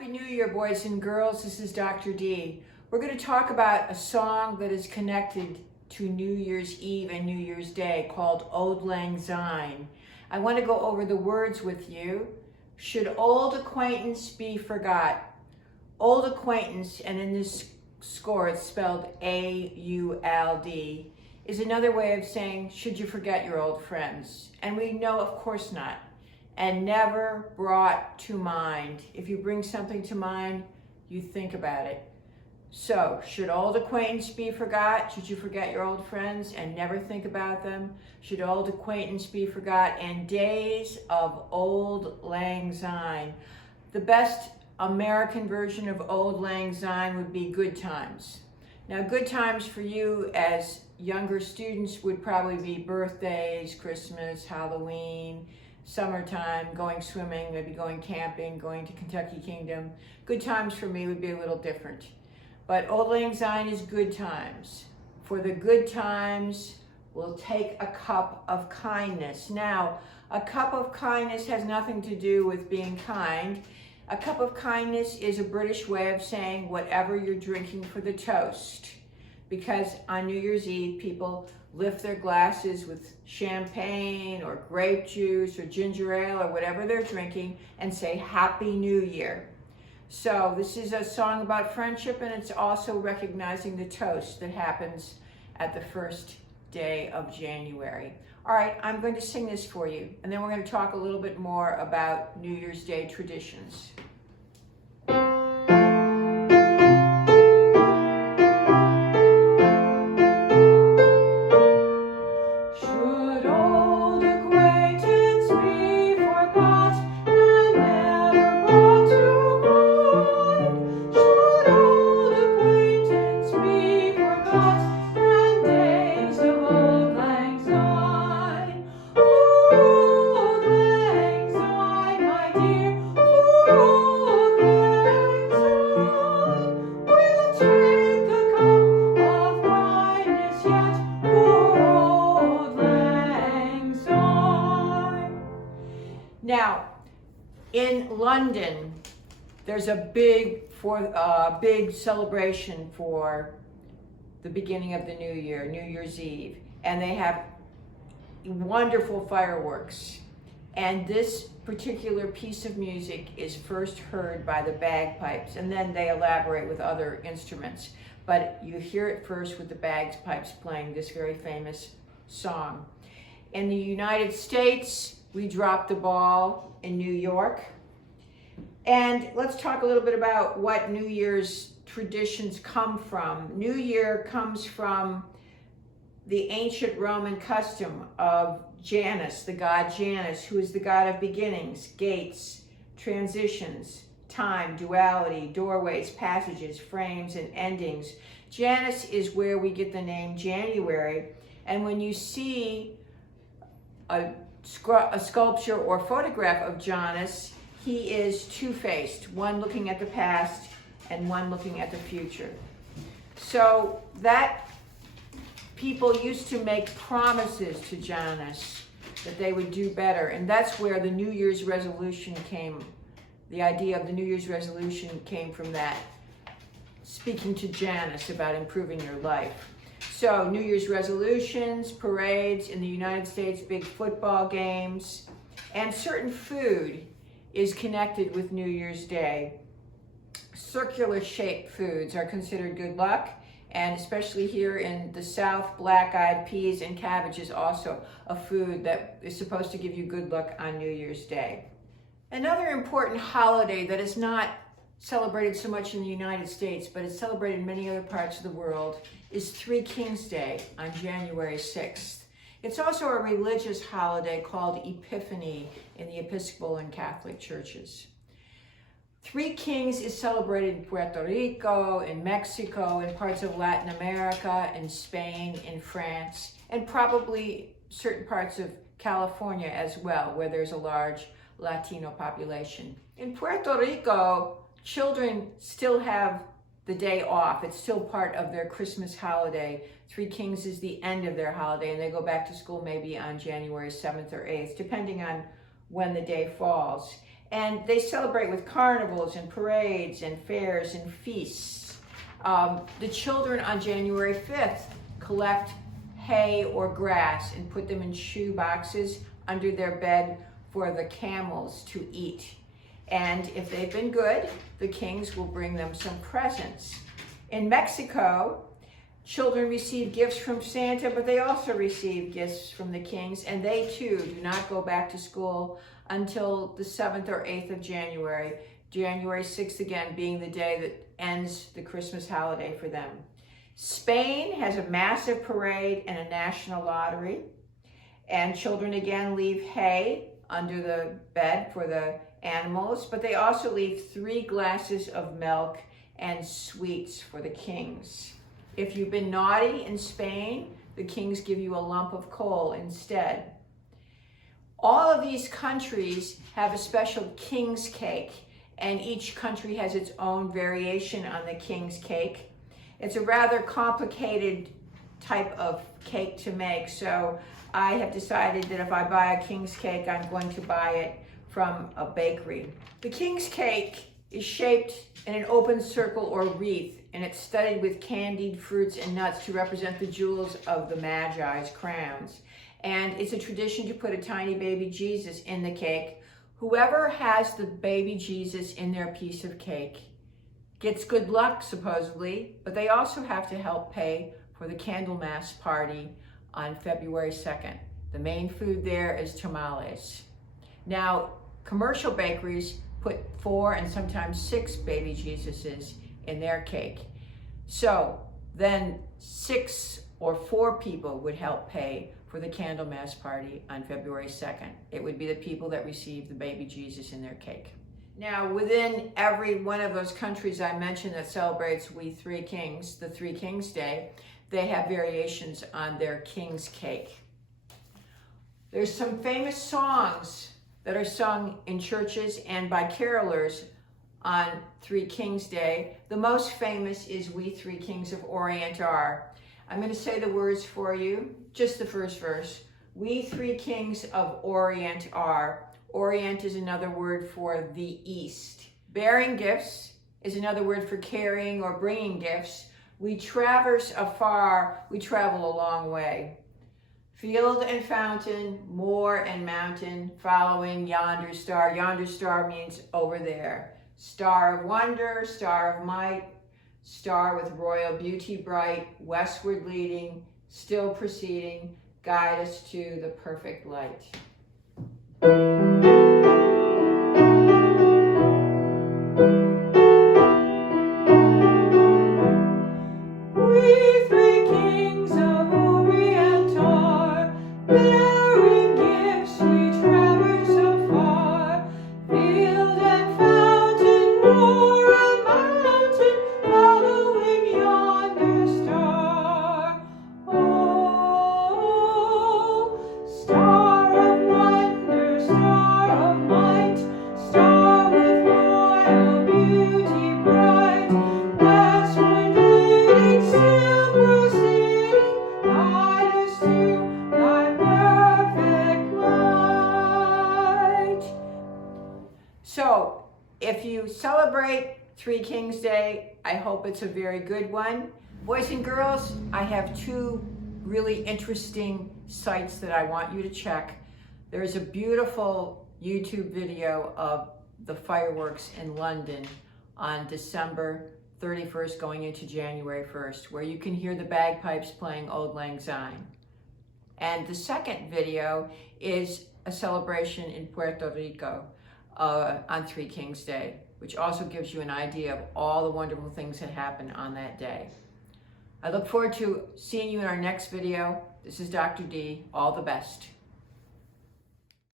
Happy New Year, boys and girls. This is Dr. D. We're going to talk about a song that is connected to New Year's Eve and New Year's Day called Auld Lang Syne. I want to go over the words with you. Should old acquaintance be forgot? Old acquaintance, and in this score it's spelled A-U-L-D, is another way of saying, should you forget your old friends? And we know, of course not. And never brought to mind. If you bring something to mind, you think about it. So, should old acquaintance be forgot? Should you forget your old friends and never think about them? Should old acquaintance be forgot? And days of Auld Lang Syne. The best American version of Auld Lang Syne would be Good Times. Now, good times for you as younger students would probably be birthdays, Christmas, Halloween, summertime, going swimming, maybe going camping, going to Kentucky Kingdom. Good times for me would be a little different. But Auld Lang Syne is good times. For the good times, we'll take a cup of kindness. Now, a cup of kindness has nothing to do with being kind. A cup of kindness is a British way of saying whatever you're drinking for the toast. Because on New Year's Eve, people lift their glasses with champagne or grape juice or ginger ale or whatever they're drinking and say Happy New Year. So this is a song about friendship, and it's also recognizing the toast that happens at the first day of January. All right, I'm going to sing this for you, and then we're going to talk a little bit more about New Year's Day traditions. Now, in London, there's a big celebration for the beginning of the new year, New Year's Eve, and they have wonderful fireworks. And this particular piece of music is first heard by the bagpipes, and then they elaborate with other instruments. But you hear it first with the bagpipes playing this very famous song. In the United States, we dropped the ball in New York. And let's talk a little bit about what New Year's traditions come from. New Year comes from the ancient Roman custom of Janus, the god Janus, who is the god of beginnings, gates, transitions, time, duality, doorways, passages, frames, and endings. Janus is where we get the name January. And when you see a sculpture or photograph of Janus, he is two-faced, one looking at the past and one looking at the future. So that people used to make promises to Janus that they would do better, and that's where the New Year's resolution came. The idea of the New Year's resolution came from that, speaking to Janus about improving your life. So New Year's resolutions, parades in the United States, big football games, and certain food is connected with New Year's Day. Circular shaped foods are considered good luck, and especially here in the South, black-eyed peas and cabbage is also a food that is supposed to give you good luck on New Year's Day. Another important holiday that is not celebrated so much in the United States, but it's celebrated in many other parts of the world, is Three Kings Day on January 6th. It's also a religious holiday called Epiphany in the Episcopal and Catholic churches. Three Kings is celebrated in Puerto Rico, in Mexico, in parts of Latin America, in Spain, in France, and probably certain parts of California as well, where there's a large Latino population. In Puerto Rico, children still have the day off. It's still part of their Christmas holiday. Three Kings is the end of their holiday, and they go back to school maybe on January 7th or 8th, depending on when the day falls. And they celebrate with carnivals and parades and fairs and feasts. The children on January 5th collect hay or grass and put them in shoe boxes under their bed for the camels to eat. And if they've been good, the kings will bring them some presents. In Mexico, children receive gifts from Santa, but they also receive gifts from the kings, and they too do not go back to school until the 7th or 8th of January. January 6th again being the day that ends the Christmas holiday for them. Spain has a massive parade and a national lottery, and children again leave hay under the bed for the animals, but they also leave 3 glasses of milk and sweets for the kings. If you've been naughty in Spain, the kings give you a lump of coal instead. All of these countries have a special king's cake, and each country has its own variation on the king's cake. It's a rather complicated type of cake to make, so I have decided that if I buy a king's cake, I'm going to buy it from a bakery. The king's cake is shaped in an open circle or wreath, and it's studded with candied fruits and nuts to represent the jewels of the Magi's crowns. And it's a tradition to put a tiny baby Jesus in the cake. Whoever has the baby Jesus in their piece of cake gets good luck, supposedly, but they also have to help pay for the Candlemas party on February 2nd. The main food there is tamales. Now, commercial bakeries put 4 and sometimes 6 baby Jesuses in their cake. So then 6 or 4 people would help pay for the Candlemas party on February 2nd. It would be the people that receive the baby Jesus in their cake. Now, within every one of those countries I mentioned that celebrates We Three Kings, the Three Kings Day, they have variations on their king's cake. There's some famous songs that are sung in churches and by carolers on Three Kings Day. The most famous is We Three Kings of Orient Are. I'm going to say the words for you, just the first verse. We three kings of Orient are. Orient is another word for the East. Bearing gifts is another word for carrying or bringing gifts. We traverse afar, we travel a long way. Field and fountain, moor and mountain, following yonder star. Yonder star means over there. Star of wonder, star of might, star with royal beauty bright, westward leading, still proceeding, guide us to the perfect light. We three kings of Orient are, bearing gifts we traverse afar, field and fountain, moor and mountain, following yonder star. Oh, star of wonder, star of might, star with royal beauty bright, westward leading, still proceeding, guide us to thy perfect light. So, if you celebrate Three Kings Day, I hope it's a very good one. Boys and girls, I have 2 really interesting sites that I want you to check. There's a beautiful YouTube video of the fireworks in London on December 31st going into January 1st, where you can hear the bagpipes playing Auld Lang Syne. And the second video is a celebration in Puerto Rico on Three Kings Day, which also gives you an idea of all the wonderful things that happen on that day. I look forward to seeing you in our next video. This is Dr. D. All the best.